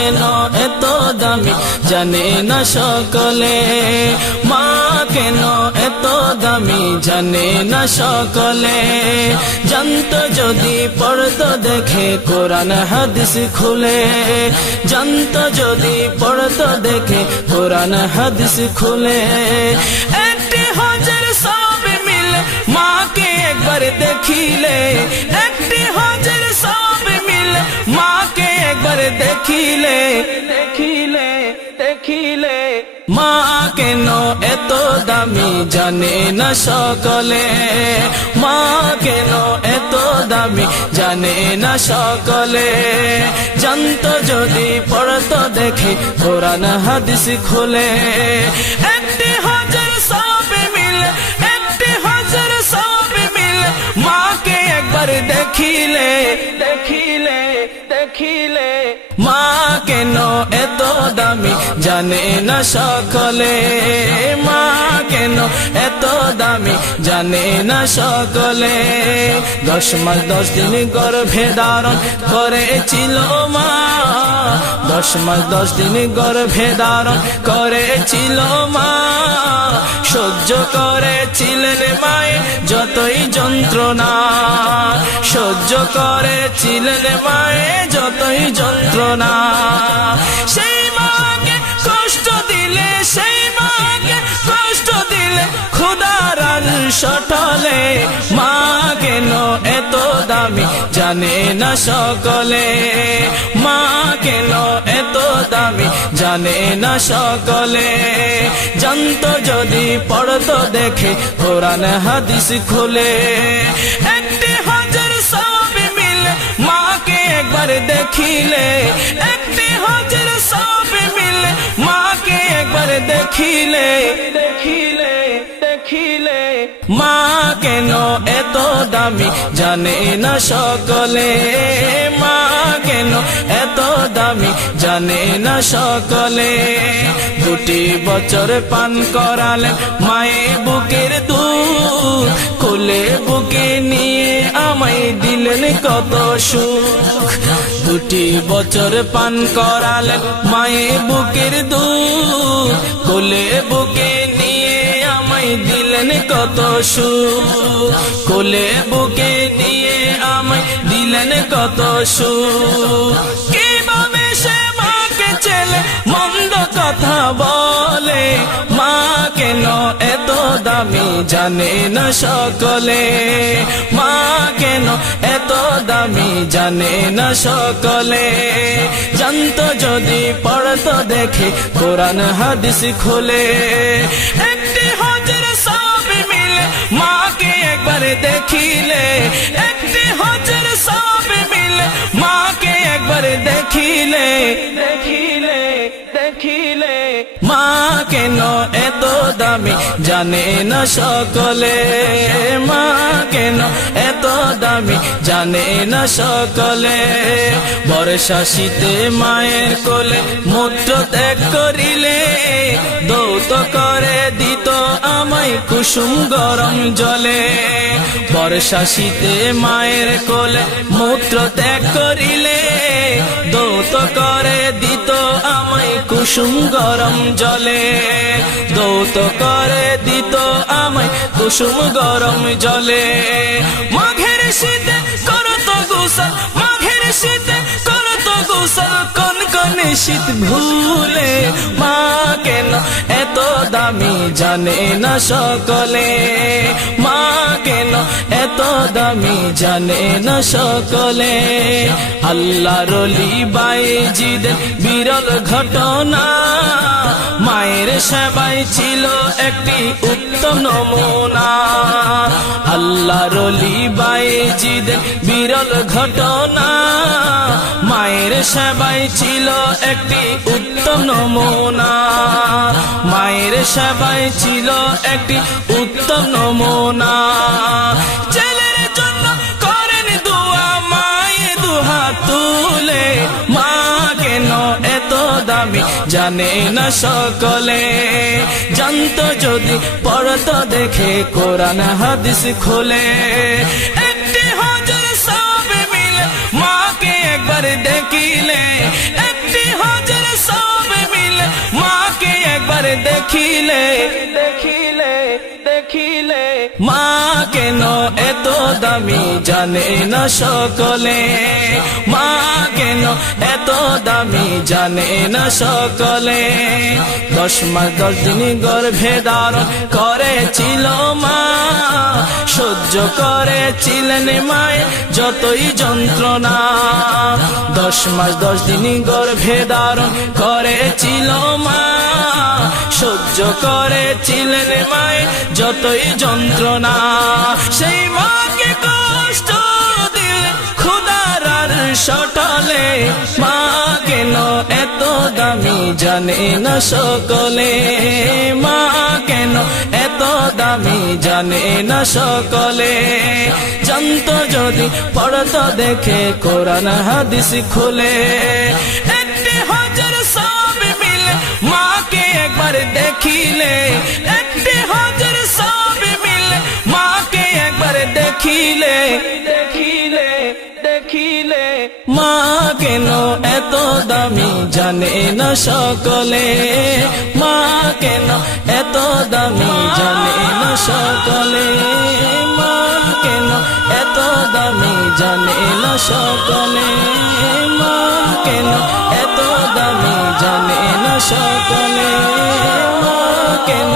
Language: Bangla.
কেন এত দামি জানে না সকলে, মা কেন এত দামি জানে না সকলে। জানতো যদি পড়তো দেখে কোরআন হাদিস খুলে, জানতো যদি পড়তো দেখে কোরআন হাদিস খুলে। একটি হজের সব মিলে মাকে একবার দেখিলে, একটি হজের সব মিলে মাকে একবার দেখিলে, দেখিলে দেখিলে। মা কেন এত দামি জানে না সকলে, মা কেন এত দামি জানে না সকলে। জানতো যদি পড়তো দেখে কোরআন হাদিস খুলে। একটি হজের সব মিলে, একটি হজের সব মিলে মাকে একবার দেখিলে, দেখিলে দেখিলে। মা কেন এত দামি জানে না সকলে, মা কেন এত দামি জানে না সকলে। 10 মাস 10 দিন গর্ভে ধারণ করেছিল মা, 10 মাস 10 দিন গর্ভে ধারণ করেছিল মা। সহ্য করেছিলেন মায়ে যতই যন্ত্রণা, সহ্য করেছিলেন মায়ে যতই যন্ত্রণা। সেই মাকে কষ্ট দিলে, সেই মাকে কষ্ট দিলে খোদার আরশ টলে। মা কেন এত দামি জানে না সকলে, মা কেন এত দামি জানে না সকলে। জানতো যদি পড়তো দেখে কোরআন হাদিস খুলে। একটি হজের সব মিলে মাকে একবার দেখিলে, একটি হজের সব মিলে মাকে একবার দেখিলে, দেখিলে দেখিলে। মা কেন এত দামি জানে না সকলে, মা কেন এত দামি জানে না সকলে। 2 বছর পান করালেন মায়ে বুকের দুধ, কোলে বুকে নিয়ে আমায় দিলেন কত সুখ। 2 বছর পান করালেন মায়ে বুকের দুধ, কোলে বুকে নিয়ে আমায় দিলেন কত সুখ, কোলে বুকে নিয়ে আমায় দিলেন কত সুখ। কিভাবে সে মাকে ছেলে মন্দ কথা বলে, মা কেন এত দামি জানে না সকলে, মা কেন এত দামি জানে না সকলে। জানতো যদি পড়তো দেখে কোরআন হাদিস খুলে। একটি হজের সব মিলে মাকে একবার দেখিলে, একটি হজের সব মিলে মাকে একবার দেখিলে, দেখিলে দেখিলে। মা কেন এত দামি জানে না সকলে, মা কেন এত দামি জানে না সকলে। বর্ষা শীতে মায়ের কোলে মূত্র ত্যাগ করিলে, দৌত করে দিত আমায় কুসুম গরম জলে। বর্ষা শীতে মায়ের কোলে মূত্র ত্যাগ করিলে, দৌত করে দিত আমায় কুসুম গরম জলে, দৌত করে দিত আমায় কুসুম গরম জলে। মাঘের শীতে করত গোসল, মাঘের শীতে করত গোসল কনকনে শীত ভুলে। মা কেন এত দামি জানে না সকলে, মা কেন এত দামি জানে না সকলে। আল্লাহর ওলি বাইজিদের বিরল ঘটনা, মায়ের সেবায় ছিল একটি উত্তম নমুনা। আল্লাহর ওলি বাইজিদের বিরল ঘটনা, মায়ের সেবায় ছিল একটি উত্তম নমুনা, মায়ের সেবায় ছিল একটি উত্তম নমুনা। ছেলের জন্য করেন দোয়া মায়ে দুহাত তুলে, মা কেন এত দামি জানে না সকলে। জানতো যদি পড়তো দেখে কোরআন হাদিস খুলে। একটি হজের সব মিলে মাকে একবার দেখিলে, একটি মা কেন এত দামি জানে না সকলে, মা কেন এত দামি জানে না সকলে। 10 মাস 10 দিন গর্ভে ধারণ করেছিল মা, সহ্য করেছিলেন মায়ের যতই যন্ত্রণা। 10 মাস 10 দিন গর্ভে ধারণ করেছিল মা, সহ্য করেছিলেন মায়ের যতই যন্ত্রণা। সেই মাকে কষ্ট দিলে খোদার সটলে, মা কেন এত দামি জানে না সকলে, মা কেন এত দামি জানে না সকলে। জানতো যদি পড়তো দেখে কোরআন হাদিস খুলে, একটি হজের সব মিলে মাকে একবার দেখিলে, একটি হজের সব মিলে মাকে একবার দেখিলে, দেখিলে দেখিলে। মা কেন এত দামি জানে না সকলে, মা কেন এত দামি জানে না সকলে, মা কেন এত দামি জানে না সকলে, মা কেন এত দামি জানে না সকলে, মা কেন